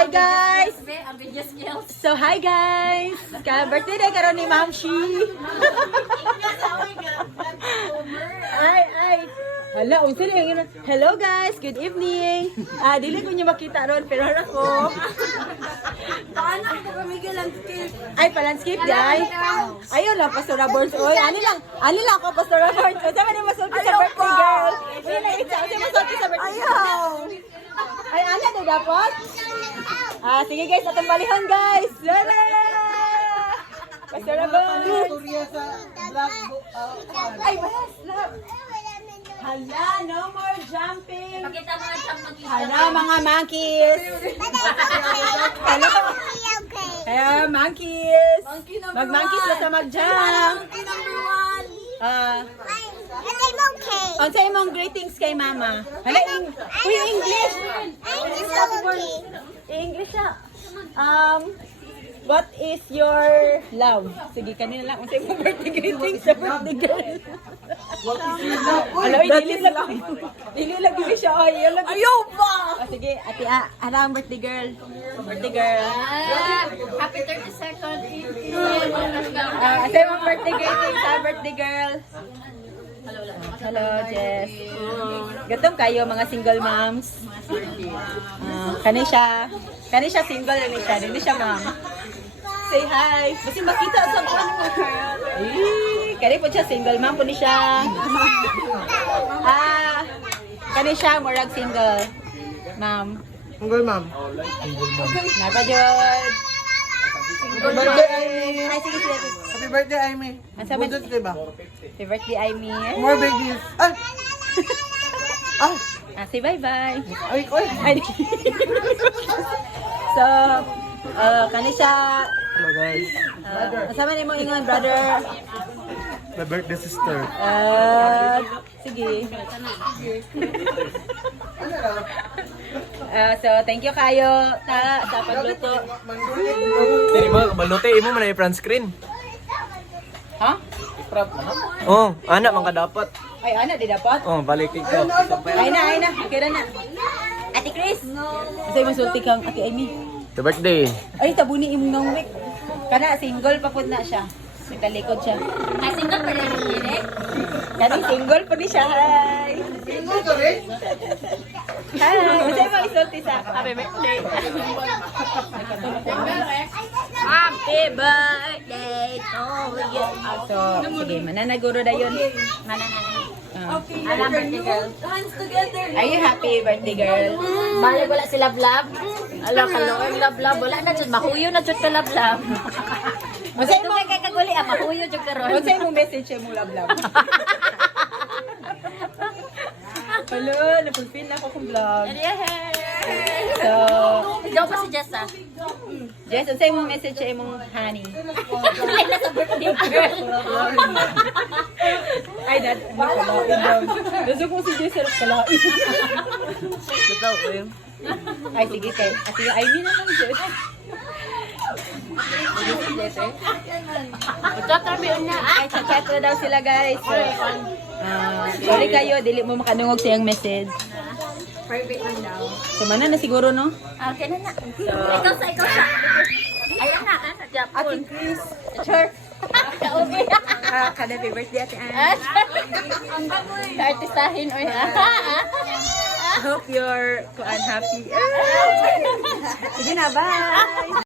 hi guys! So hi guys! Ka-birthday na karon ni Ma'am Shi. Ay. Hala, unsa na yung hello guys, good evening. Dili ko niyo makita ron pero harap ko. Paano ako pamigil ang skip? Ay, pa-landscape guys. Ayun lang, Pastora Burns. Oy, ano lang ako, Pastora Burns. Unsa man yung masulti sa birthday girl? Uy, naitsa, unsa yung masulti sa birthday girl? Ay, ano na dapat? Sige guys, atong balihon guys. Lala! Pastora Burns. Ay, balas, love. Hala, no more jumping. Pakita mo ang monkey. Hala, mga monkeys. Hello. Kaya monkeys. Mag-monkeys na sa mag-jump. Monkey number 1. Unsa imong greetings kay mama? Hala, uy, English. English siya. What is your love? Sige, kanina lang. Unsa imong birthday greetings sa birthday girl? Hala, dili lang gini siya. Ayaw ba? Sige, ate, ano ang birthday girl? Birthday girl. Happy 32nd. Asa yung birthday greetings sa birthday girl? Hello, Jess. Gatong kayo mga single moms. Kani siya single ni siya, hindi siya mom. Say hi. Basta makita sa mga kani po siya single mom po ni siya. Kani siya murag single mom. Single mom. Napajod. Happy birthday, Amy. Ay, sige. Happy birthday, Amy. Ang sabi- Budot, diba? Happy birthday, Amy. More babies. Ay! Say bye-bye. Ay, ay! Ay, so, kani siya, Hello, guys. kasama ni mo ingon, brother. The birthday sister. Sige. So, thank you kayo sa pagluto. Dili mo, balute imo man ay front screen. Ha? Oh, anak man ka dapat. Ay, ana, di dapat? Oh, balik ko. Ay na. Okay na. Ate Chris. Kasi masulti kang Ate Amy. The birthday. Ay, tabuni imong nang week. Kana, single pa po na siya. May talikod siya. Ay, single pa rin yung Kani, single po ni siya. Hi. Single ka rin? Hi. Masaya mo isulti sa happy birthday. Happy birthday to you. So, sige, mananaguro na yun. Alam, birthday girl. Hands together. Are you happy, birthday girl? Balik wala si Love. Ala, kaloy Love. Wala na dyan. Mahuyo na dyan ka Love. Masaya mo, Kay kaguli, mahuyo dyan ka ron. masaya mo message mo, love. Hello, napulpil na ako kong vlog. So, Diyan pa si Jessa. Jess, masaya mo message sa imong honey. Ay, nasa birthday girl. Ay, dad, kalain daw. Gusto kong si Jess, kalain. Totoo ko yun. Ay, sige kay. Ate, ay, na lang, Jess. Magkakaroon na. Ay, chat na daw sila, guys. So, sorry kayo, dili mo makadungog sa iyong message. Private lang daw. So, mana na siguro, no? Okay na na. Ikaw sa. Ayun na, sa Japan. Ating Chris. Sure. Kaubi. Happy birthday, Ate Anne. Sa artistahin, oy. Hope you're happy. Sige na, bye!